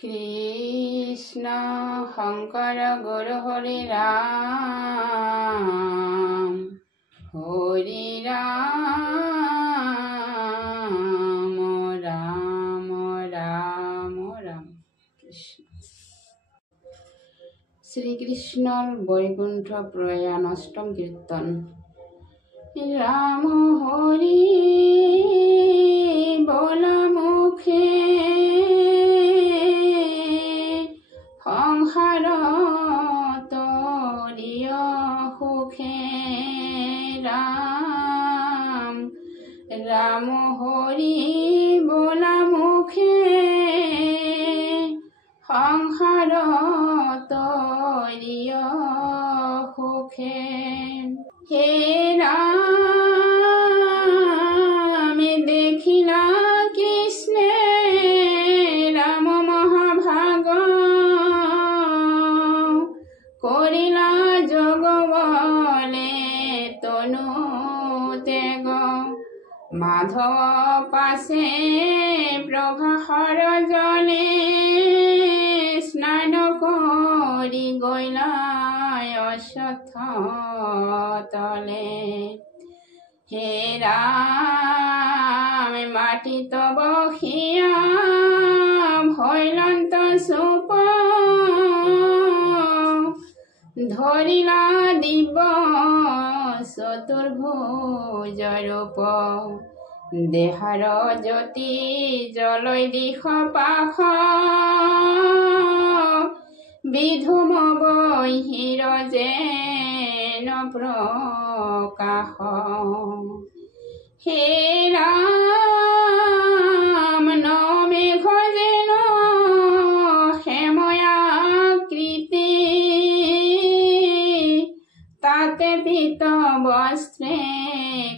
কৃষ্ণ শঙ্কৰ গুৰু হৰি ৰাম হৰি ৰাম ৰাম ৰাম ৰাম কৃষ্ণ। শ্রীকৃষ্ণর বৈকুণ্ঠ প্রয়াণ অষ্টম কীর্তন। রাম হরি বলা মুখে সংসার তরিয় সুখে রাম রাম হরি বলা মুখে সংসার তরিয় সুখে হে রাম দেখিলা কৃষ্ণে রাম মহাভাগ করিলা যোগ বলে তনু ত্যাগ মাধব পাশে প্রভাহর জলে স্নান করি গইলা অশ্বত্থ তলে হে রাম মাটি তব বহিয়া ভৈলন্ত সুপ ধরিলা দিব্য চতুর্ভুজ রূপ দেহাৰ জ্যোতি জলৈ দিশ পাশ বিধুম বহিৰ যেন প্ৰকাশ হে ৰাম নমেঘ যেন হেময়াকৃতি তাতে পীত বস্ত্ৰে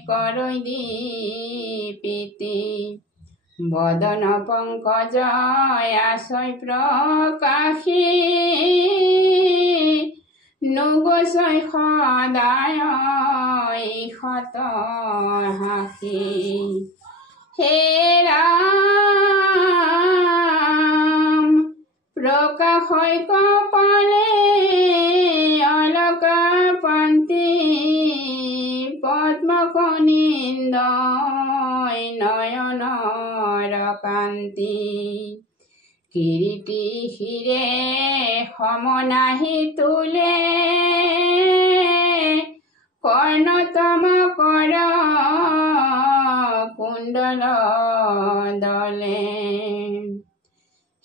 কৰৈ দীপিতি বদন পঙ্কজ আশয় প্রকাশী নুগোচয় সদায় ইহত হাসি হে ৰাম প্ৰকাশয় কপালে অলক পন্থী পদ্মকনিন্দ নয়নৰ কান্তি কিৰীটি হিৰে সমনাহি তোলে কৰ্ণতম কৰ কুণ্ডল দলে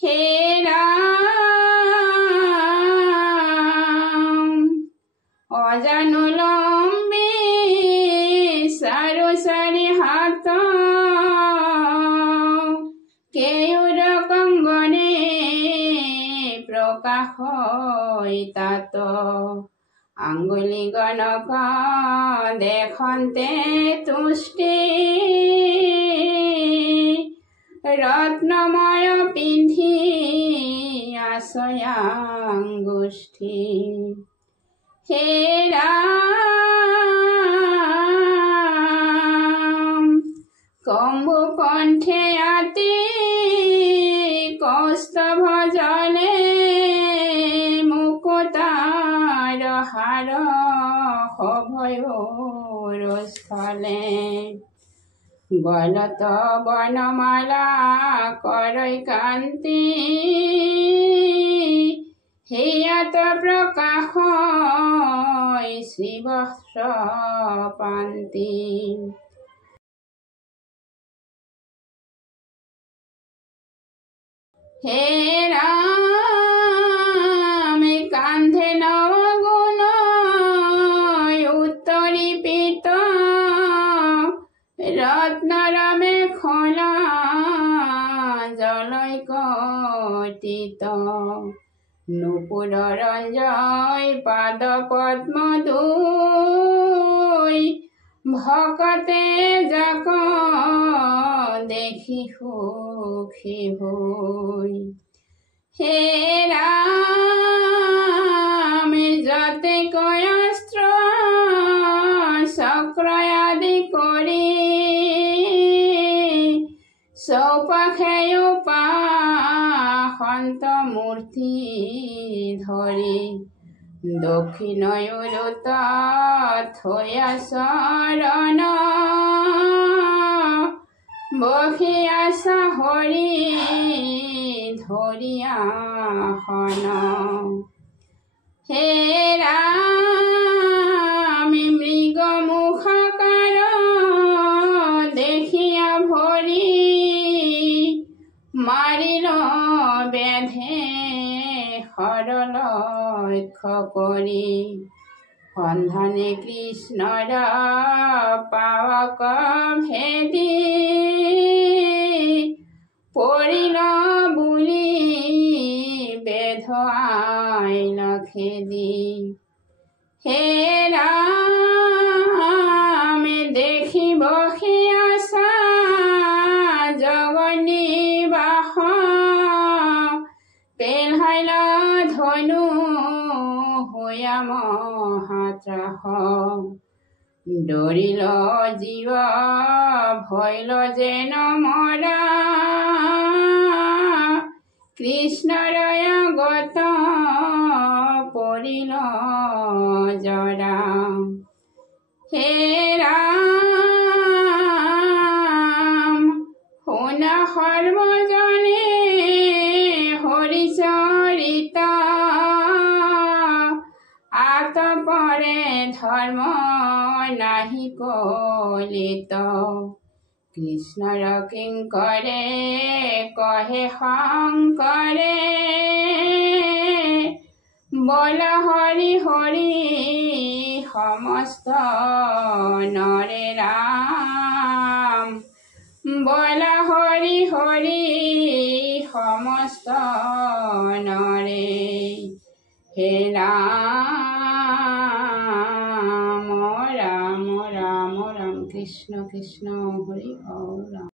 হে ৰাম অজানুলম্বী চাৰু চাৰি হাত কেউৰ কংগনে প্ৰকাশ তাত আঙ্গুলি গণক দেখন্তে তুষ্টি ৰত্নময় পিন্ধি আশয়াঙ্গুষ্ঠি হে ৰাম কম্বু কণ্ঠে আতি কৌস্তভ জলে মুকুতাৰ হাৰ সভয়ৰ স্থলে গলত বনমালা কৰৈ কান্তি হেয়াত প্ৰকাশ শ্ৰীবস্ত্ৰ পান্তি হে ৰাম কান্ধে নগুণ উত্তৰী পিত ৰত্নৰমে খোলা জলৈ কটিত নুপুৰ ৰঞ্জয় পাদ পদ্ম দুই ভকতে যাক দেখি সুখী হৈ হে ৰাম যতে কয়স্ত্ৰ চক্ৰ আদি কৰি চৌপাশে উপাসন শান্ত মূর্তি ধরে দক্ষিণয়ুত থয়া শরণ বহি আসা হরি ধরিয়া হন। হে রাম মৃগ মুখকার দেখিয়া ভরি মারিল বেধে হরল লক্ষ্য করি সন্ধানে কৃষ্ণর পাৱক ভেদি পৰিল বুলি বেধ আইল খেদি। হে ৰাম দেখিব আছা জগন্নিবাস পেলহাইল ধনু হইয়া মহাত্ৰাস ডৰিল জীৱ ভৈল যেন মৰা কৃষ্ণৰয় গত পৰিল জৰা। হে ৰাম শুন সৰ্বজনে হৰিচৰিত আতপৰে ধৰ্ম নাহি কলিত কৃষ্ণৰ কিংকৰে কহে শংকৰে বল হৰি হৰি সমস্ত নৰে ৰাম বল হৰি হৰি সমস্ত নৰে। হে রাম রাম রাম রাম কৃষ্ণ কৃষ্ণ হরি রাম।